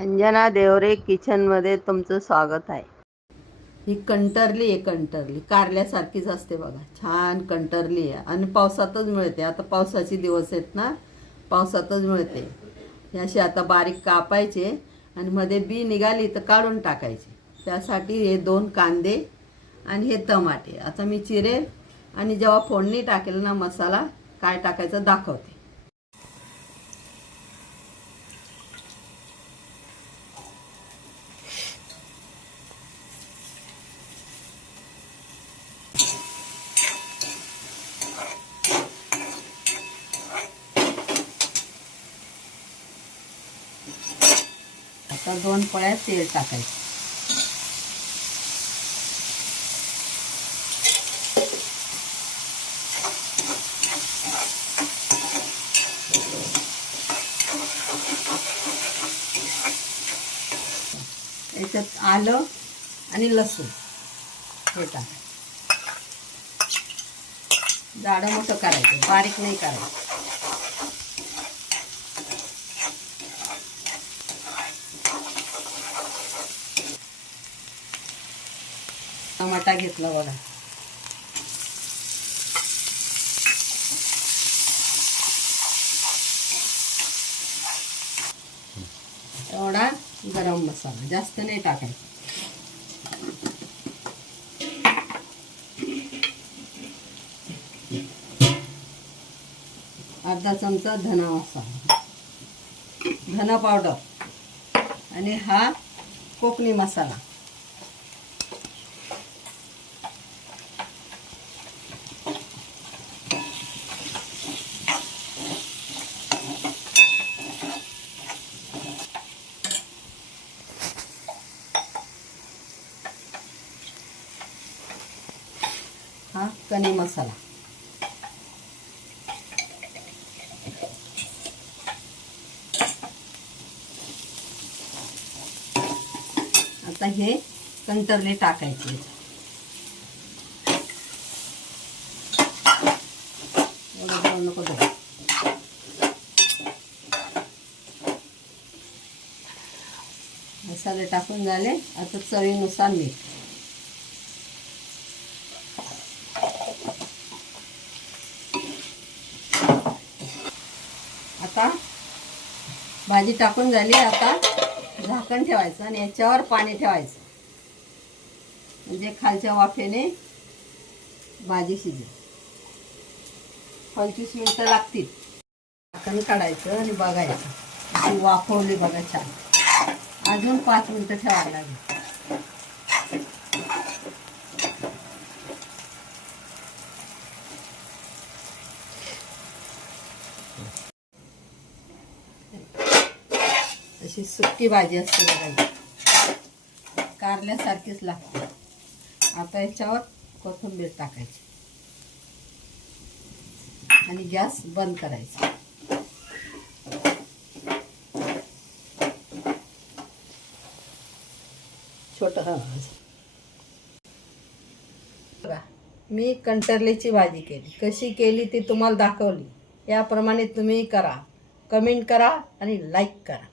अंजना देवरे किचनमध्ये तुमचं स्वागत आहे. ही कंटरली आहे कंटरली. कारल्यासारखीच असते बघा. छान कंटरली आहे. आणि पावसातच मिळते. आता पावसाचे दिवस आहेत ना पावसातच मिळते. हे असे आता बारीक कापायचे आणि मध्ये बी निघाली तर काढून टाकायचे. त्यासाठी हे दोन कांदे आणि हे टमाटे. आता मी चिरेल आणि जेव्हा फोडणी टाकेल ना मसाला काय टाकायचं दाखवते. आता दोन पळ्या तेल टाकायचं. याच्यात आलं आणि लसूण. हे टाकायचं जाडं मोठं करायचं. बारीक नाही करायचं. टमाटा घेतला बघा. एवढा गरम मसाला जास्त नाही टाकायचा. अर्धा चमचा धना मसाला. धना पावडर आणि हा कोकणी मसाला. हा कणी मसाला. आता हे कंटरले टाकायचे. नको मसाले टाकून झाले. आता चवीनुसार मीठ. आता. भाजी टाकून झाली आता. झाकण ठेवायचं आणि याच्यावर पाणी ठेवायचं. म्हणजे खालच्या वाफेने भाजी शिजेल. पंचवीस मिनटं लागतील. झाकण काढायचं आणि बघायचं. अशी वाफवली बघा छान. अजून पाच मिनटं ठेवायला लागेल. अशी सुक्की भाजी असते बघा ही. कारल्यासारखीच लागते. आता याच्यावर कोथिंबीर टाकायची. आणि गॅस बंद करायचा. छोट बघा मी कंटरलेची भाजी केली. कशी केली ती तुम्हाला दाखवली. याप्रमाणे तुम्ही करा. कमेंट करा आणि लाईक करा.